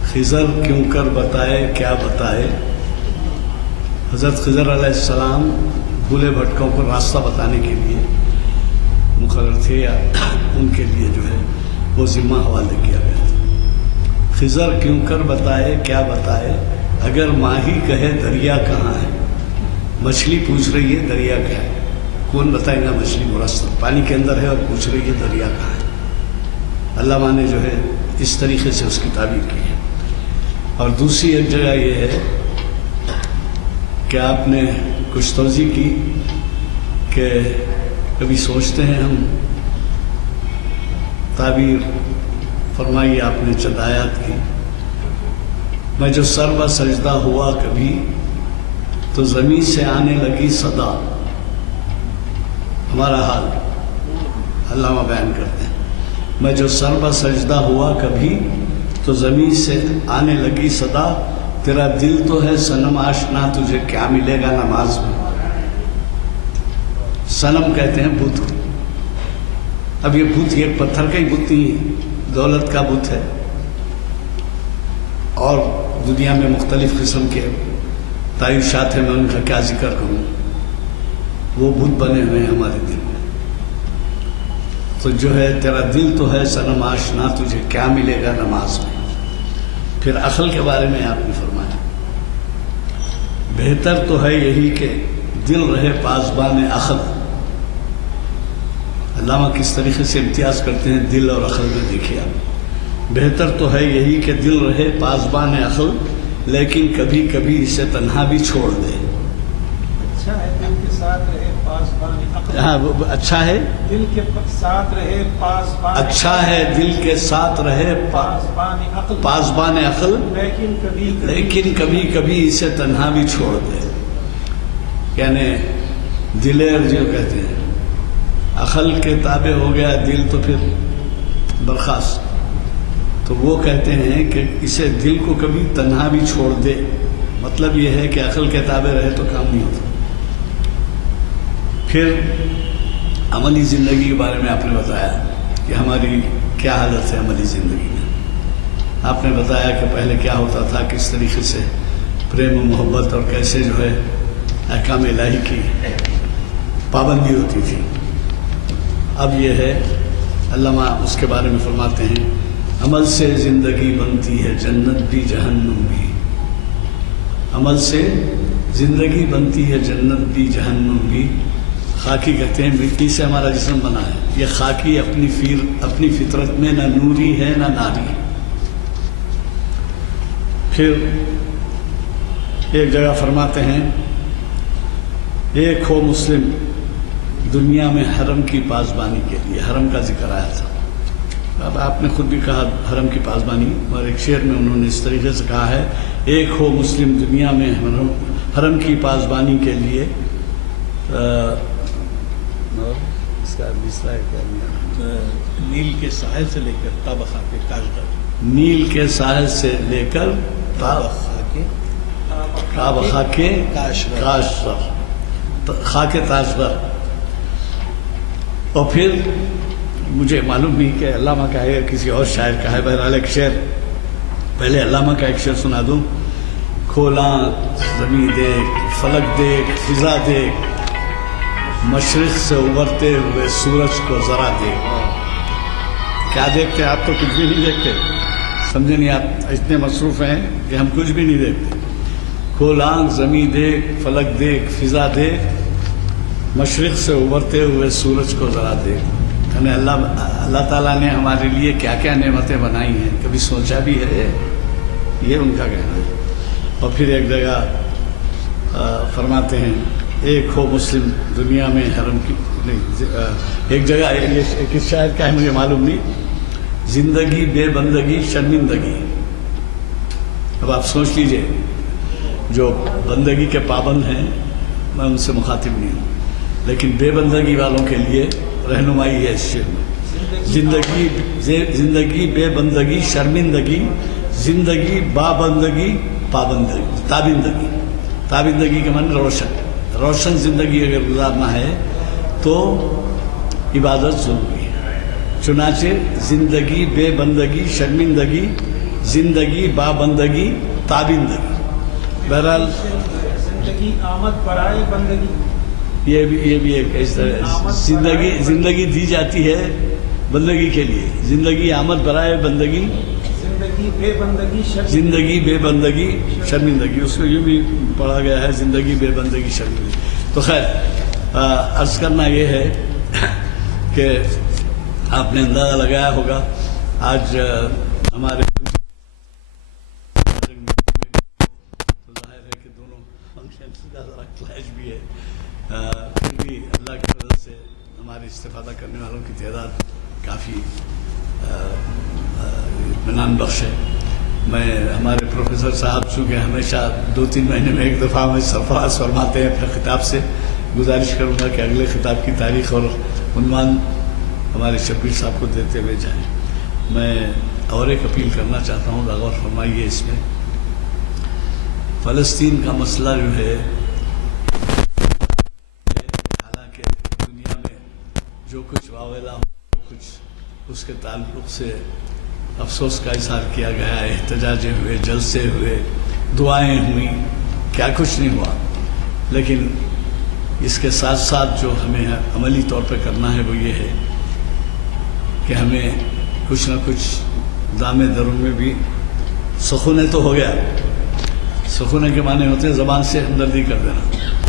خضر کیوں کر بتائے کیا بتائے. حضرت خضر علیہ السلام بھولے بھٹکوں کو راستہ بتانے کے لیے مقرر تھے، یا ان کے لیے جو ہے وہ ذمہ حوالے کیا گیا تھا. خضر کیوں کر بتائے کیا بتائے، اگر ماہی کہے دریا کہاں ہے. مچھلی پوچھ رہی ہے دریا کیا ہے، کون بتائے گا مچھلی کو راستہ؟ پانی کے اندر ہے اور پوچھ رہی ہے دریا کہاں ہے. علامہ نے جو ہے اس طریقے سے اس کی تعبیر کی ہے. اور دوسری ایک جگہ یہ ہے کہ آپ نے کچھ توضیح کی کہ کبھی سوچتے ہیں ہم، تعبیر فرمائی آپ نے چند آیات کی. میں جو سر و سجدہ ہوا کبھی تو زمین سے آنے لگی صدا. ہمارا حال علامہ بیان کرتے ہیں، میں جو سر و سجدہ ہوا کبھی تو زمین سے آنے لگی صدا. تیرا دل تو ہے صنم آشنا، تجھے کیا ملے گا نماز میں. صنم کہتے ہیں بت. اب یہ بت یہ پتھر کا ہی بت نہیں ہے، دولت کا بت ہے. اور دنیا میں مختلف قسم کے تعیشات ہیں، میں ان کا کیا ذکر کروں. وہ بت بنے ہوئے ہیں ہمارے دل میں. تو جو ہے تیرا دل تو ہے صنم آشنا، تجھے کیا ملے گا نماز میں. پھر عقل کے بارے میں آپ نے فرمایا بہتر تو ہے یہی کہ دل رہے پاسبان عقل. علامہ کس طریقے سے امتیاز کرتے ہیں دل اور عقل میں. دیکھیے آپ، بہتر تو ہے یہی کہ دل رہے پاسبان عقل، لیکن کبھی کبھی اسے تنہا بھی چھوڑ دے. اچھا ہے دل کے ساتھ رہے پاسبان عقل. ہاں اچھا ہے دل کے ساتھ رہے پاسبان. اچھا ہے دل کے ساتھ رہے پاسبان عقل. پاسبان عقل، لیکن کبھی کبھی اسے تنہا بھی چھوڑ دے. یعنی دلیر جو کہتے ہیں، عقل کے تابع ہو گیا دل تو پھر برخاست. تو وہ کہتے ہیں کہ اسے دل کو کبھی تنہا بھی چھوڑ دے. مطلب یہ ہے کہ عقل کے تابع رہے تو کام نہیں ہوتا. پھر عملی زندگی کے بارے میں آپ نے بتایا کہ ہماری کیا حالت ہے عملی زندگی میں. آپ نے بتایا کہ پہلے کیا ہوتا تھا، کس طریقے سے پریم و محبت اور کیسے جو ہے احکام الہی کی پابندی ہوتی تھی. اب یہ ہے علامہ اس کے بارے میں فرماتے ہیں عمل سے زندگی بنتی ہے جنت بھی جہنم بھی. عمل سے زندگی بنتی ہے جنت بھی جہنم بھی. خاکی کہتے ہیں مٹی سے ہمارا جسم بنا ہے. یہ خاکی اپنی فطرت میں نہ نوری ہے نہ ناری. پھر ایک جگہ فرماتے ہیں ایک ہو مسلم دنیا میں حرم کی پاسبانی کے لیے. حرم کا ذکر آیا تھا. اب آپ نے خود بھی کہا حرم کی پاسبانی، اور ایک شعر میں انہوں نے اس طریقے سے کہا ہے ایک ہو مسلم دنیا میں حرم کی پاسبانی کے لیے. اس کا دوسرا ہے کیا؟ نیل کے ساحل سے لے کر تابخا کے کاشغر. نیل کے ساحل سے لے کر تابخا کے کاشغر، خاک تاشغر. اور پھر مجھے معلوم نہیں کہ علامہ کا ہے یا کسی اور شاعر کا ہے. بہرحال ایک شعر پہلے علامہ کا ایک شعر سنا دوں. کھولاں زمیں دیکھ فلک دیکھ فضا دیکھ، مشرق سے ابھرتے ہوئے سورج کو ذرا دیکھ. کیا دیکھتے ہیں آپ؟ تو کچھ بھی نہیں دیکھتے. سمجھے نہیں آپ؟ اتنے مصروف ہیں کہ ہم کچھ بھی نہیں دیکھتے. کھولاں زمیں دیکھ فلک دیکھ فضا دیکھ، مشرق سے ابھرتے ہوئے سورج کو ذرا دیکھ. یعنی اللہ تعالیٰ نے ہمارے لیے کیا کیا نعمتیں بنائی ہیں، کبھی سوچا بھی ہے؟ یہ ان کا کہنا ہے. اور پھر ایک جگہ فرماتے ہیں ایک ہو مسلم دنیا میں حرم کی نہیں، ایک جگہ ایک شاعر کا ہے مجھے معلوم نہیں، زندگی بے بندگی شرمندگی. اب آپ سوچ لیجئے، جو بندگی کے پابند ہیں میں ان سے مخاطب نہیں ہوں، لیکن بے بندگی والوں کے لیے رہنمائی ہے اس شعر میں. زندگی بے بندگی شرمندگی، زندگی بابندگی پابندگی تابندگی. تابندگی کے معنی روشن زندگی اگر گزارنا ہے تو عبادت ضروری ہے. چنانچہ زندگی بے بندگی شرمندگی، زندگی بابندگی تابندگی. بہرحال زندگی آمد برائے بندگی، یہ بھی ایک اس طرح زندگی دی جاتی ہے بندگی کے لیے. زندگی آمد برائے بندگی، زندگی بے بندگی زندگی بے بندگی شرمندگی. اس کو یوں بھی پڑھا گیا ہے زندگی بے بندگی شرمندگی. تو خیر عرض کرنا یہ ہے کہ آپ نے اندازہ لگایا ہوگا آج ہمارے ظاہر ہے کہ دونوں فنکشن کا کلیش بھی ہے، پھر بھی اللہ کی فضل سے ہمارے استفادہ کرنے والوں کی تعداد کافی اطمینان بخش ہے. میں ہمارے پروفیسر صاحب چونکہ ہمیشہ 2-3 مہینے میں ایک دفعہ ہمیں سرفراز فرماتے ہیں اپنے خطاب سے، گزارش کروں گا کہ اگلے خطاب کی تاریخ اور عنوان ہمارے شبیر صاحب کو دیتے ہوئے جائیں. میں اور ایک اپیل کرنا چاہتا ہوں، غور فرمائیے اس میں. فلسطین کا مسئلہ جو ہے، حالانکہ دنیا میں جو کچھ واویلا ہو، کچھ اس کے تعلق سے افسوس کا اظہار کیا گیا، احتجاجیں ہوئے، جلسے ہوئے، دعائیں ہوئیں، کیا کچھ نہیں ہوا. لیکن اس کے ساتھ ساتھ جو ہمیں عملی طور پہ کرنا ہے وہ یہ ہے کہ ہمیں کچھ نہ کچھ دامے درون میں بھی سکونے تو ہو گیا. سکونے کے معنی ہوتے ہیں زبان سے ہمدردی کر دینا،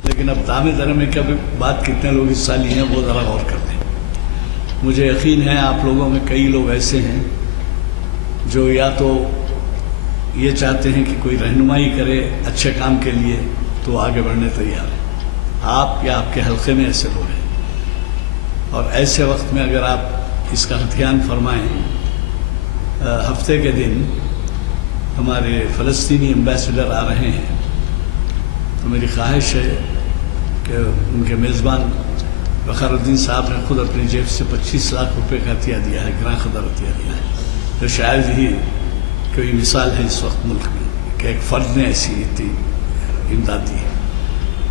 لیکن اب دامے درون میں کبھی بات کتنے لوگ حصہ لیے ہیں وہ ذرا غور کر لیں. مجھے یقین ہے آپ لوگوں میں کئی لوگ ایسے ہیں جو یا تو یہ چاہتے ہیں کہ کوئی رہنمائی کرے اچھے کام کے لیے تو آگے بڑھنے تیار ہیں. آپ یا آپ کے حلقے میں ایسے لوگ ہیں، اور ایسے وقت میں اگر آپ اس کا امتحان فرمائیں. ہفتے کے دن ہمارے فلسطینی ایمبیسڈر آ رہے ہیں، تو میری خواہش ہے کہ ان کے میزبان وقار الدین صاحب نے خود اپنی جیب سے 25 لاکھ روپے کا عطیہ دیا ہے، گراں قدر عطیہ دیا ہے، جو شاید ہی کوئی مثال ہے اس وقت ملک میں کہ ایک فرد نے ایسی اتنی امداد دی ہے.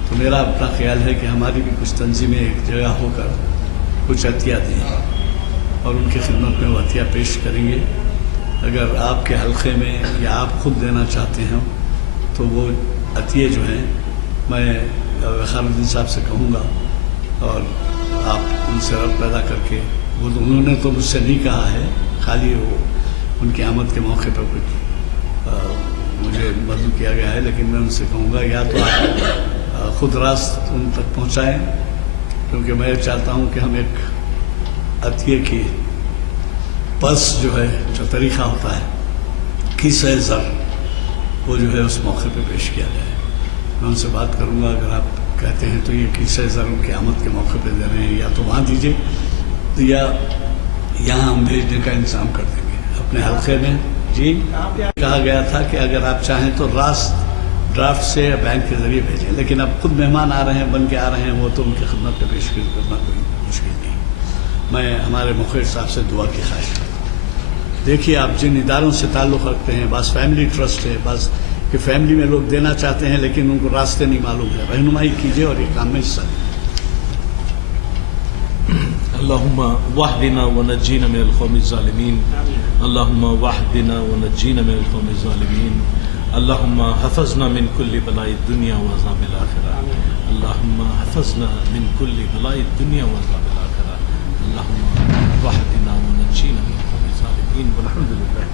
تو میرا اپنا خیال ہے کہ ہماری بھی کچھ تنظیمیں ایک جگہ ہو کر کچھ عطیہ دیں اور ان کی خدمت میں وہ عطیہ پیش کریں گے. اگر آپ کے حلقے میں یا آپ خود دینا چاہتے ہیں تو وہ عطیے جو ہیں میں وقار الدین صاحب سے کہوں گا، اور آپ ان سے ربط پیدا کر کے، وہ انہوں نے تو مجھ سے نہیں کہا ہے، خالی وہ ان کی آمد کے موقع پر کچھ مجھے مدعو کیا گیا ہے، لیکن میں ان سے کہوں گا یا تو آپ خود راست ان تک پہنچائیں، کیونکہ میں چاہتا ہوں کہ ہم ایک عطیے کی پس جو ہے، جو طریقہ ہوتا ہے کیسہ زر، وہ جو ہے اس موقع پہ پیش کیا جائے. میں ان سے بات کروں گا، اگر آپ کہتے ہیں تو یہ کیسہ زر ان کی آمد کے موقع پہ دے رہے ہیں، یا تو وہاں دیجیے یا یہاں ہم بھیجنے کا انتظام کر دیں گے اپنے حلقے میں. جی کہا گیا تھا کہ اگر آپ چاہیں تو راست ڈرافٹ سے یا بینک کے ذریعے بھیجیں، لیکن اب خود مہمان آ رہے ہیں، بن کے آ رہے ہیں، وہ تو ان کی خدمت پہ پیش کرنا کوئی مشکل نہیں. میں ہمارے مخیر صاحب سے دعا کی خواہش کرتا ہوں. دیکھیے آپ جن اداروں سے تعلق رکھتے ہیں، بعض فیملی ٹرسٹ ہے، بعض کہ فیملی میں لوگ دینا چاہتے ہیں لیکن ان کو راستے نہیں معلوم ہے، رہنمائی کیجیے اور یہ کام میں حصہ لیں. اللهم واهدنا ونجينا من القوم الظالمين، اللهم واهدنا ونجينا من القوم الظالمين، اللهم حفظنا من كل بلاء الدنيا وعذاب الآخرة، اللهم حفظنا من كل بلاء الدنيا وعذاب الآخرة، اللهم واهدنا ونجينا من القوم الظالمين، والحمد لله.